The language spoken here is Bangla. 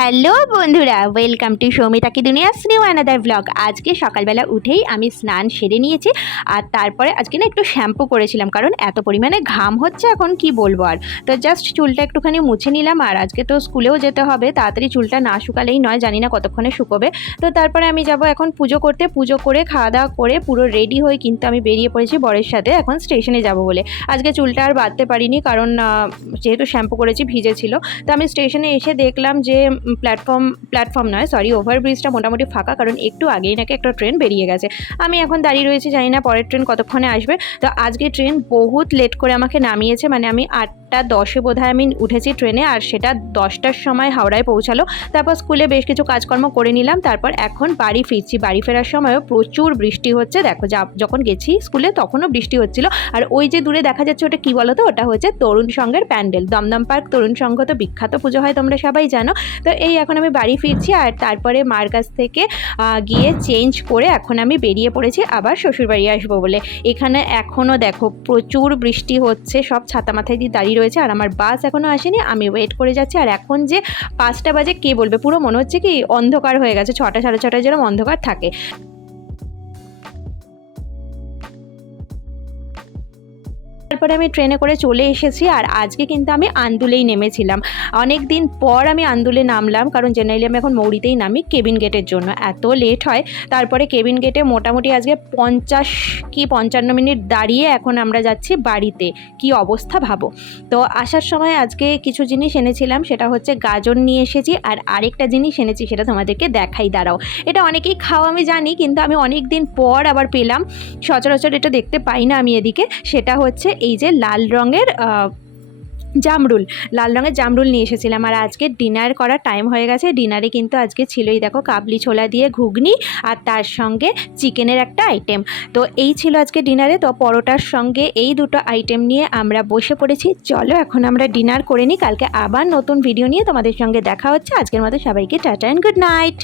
হ্যালো বন্ধুরা, ওয়েলকাম টু সৌমিতা কি দুনিয়াস নিউ অ্যানাদার ব্লগ। আজকে সকালবেলা উঠেই আমি স্নান সেরে নিয়েছি। আর তারপরে আজকে না একটু শ্যাম্পু করেছিলাম, কারণ এত পরিমাণে ঘাম হচ্ছে এখন কি বলবো আর। তো জাস্ট চুলটা একটুখানি মুছে নিলাম। আর আজকে তো স্কুলেও যেতে হবে, তাড়াতাড়ি চুলটা না শুকালেই নয়, জানি না কতক্ষণে শুকোবে। তো তারপরে আমি যাব এখন পুজো করতে। পুজো করে খাওয়া দাওয়া করে পুরো রেডি হয়ে কিন্তু আমি বেরিয়ে পড়েছি বরের সাথে এখন স্টেশনে যাব বলে। আজকে চুলটা আর বাঁধতে পারিনি, কারণ যেহেতু শ্যাম্পু করেছি ভিজে ছিল। তো আমি স্টেশনে এসে দেখলাম যে প্ল্যাটফর্ম নয়, সরি, ওভারব্রিজটা মোটামুটি ফাঁকা, কারণ একটু আগেই নাকি একটা ট্রেন বেরিয়ে গেছে। আমি এখন দাঁড়িয়ে রয়েছি, জানি না পরের ট্রেন কতক্ষণে আসবে। তো আজকে ট্রেন বহুত লেট করে আমাকে নামিয়েছে, মানে আমি 8টা 10-এ বোধহয় আমি উঠেছি ট্রেনে, আর সেটা 10টার সময় হাওড়ায় পৌঁছালো। তারপর স্কুলে বেশ কিছু কাজকর্ম করে নিলাম, তারপর এখন বাড়ি ফিরছি। বাড়ি ফেরার সময়ও প্রচুর বৃষ্টি হচ্ছে, দেখো যখন গেছি স্কুলে তখনও বৃষ্টি হচ্ছিল। আর ওই যে দূরে দেখা যাচ্ছে ওটা কি বলো তো, ওটা হচ্ছে তরুণ সংঘের প্যান্ডেল। দমদম পার্ক তরুণ সংঘ তো বিখ্যাত পুজো হয়, তোমরা সবাই জানো। তো এই এখন আমি বাড়ি ফিরছি, আর তারপরে মার কাছ থেকে গিয়ে চেঞ্জ করে এখন আমি বেরিয়ে পড়েছি আবার শ্বশুরবাড়ি আসবো বলে। এখানে এখনও দেখো প্রচুর বৃষ্টি হচ্ছে, সব ছাতা মাথায় দিয়ে দাঁড়িয়ে রয়েছে, আর আমার বাস এখনও আসেনি, আমি ওয়েট করে যাচ্ছি। আর এখন যে 5টা বাজে কে বলবে, পুরো মনে হচ্ছে কি অন্ধকার হয়ে গেছে, 6টা 6:30 যেরকম অন্ধকার থাকে। তারপরে আমি ট্রেনে করে চলে এসেছি, আর আজকে কিন্তু আমি আন্দুলেই নেমেছিলাম। অনেক দিন পর আমি আন্দুলে নামলাম, কারণ জেনারেলি আমি এখন মৌরিতেই নামি কেবিন গেটের জন্য, এত লেট হয়। তারপরে কেবিন গেটে মোটামুটি আজকে 50 কি 55 মিনিট দাঁড়িয়ে এখন আমরা যাচ্ছি বাড়িতে। কি অবস্থা ভাবো। তো আসার সময় আজকে কিছু জিনিস এনেছিলাম, সেটা হচ্ছে গাজর নিয়ে এসেছি, আর আরেকটা জিনিস এনেছি সেটা তোমাদেরকে দেখাই, দাঁড়াও। এটা অনেকেই খাও আমি জানি, কিন্তু আমি অনেক দিন পর আবার পেলাম, সচরাচর এটা দেখতে পাই না আমি এদিকে। সেটা হচ্ছে এই যে লাল রঙের জামরুল, লাল রঙের জামরুল নিয়ে এসেছিলাম। আর আজকে ডিনার করার টাইম হয়ে গেছে। ডিনারে কিন্তু আজকে ছিলই দেখো কাবলি ছোলা দিয়ে ঘুগনি, আর তার সঙ্গে চিকেনের একটা আইটেম। তো এই ছিল আজকে ডিনারে। তো পরোটার সঙ্গে এই দুটো আইটেম নিয়ে আমরা বসে পড়েছি। চলো এখন আমরা ডিনার করে নিই, কালকে আবার নতুন ভিডিও নিয়ে তোমাদের সঙ্গে দেখা হচ্ছে। আজকের মতো সবাইকে টাটা অ্যান্ড গুড নাইট।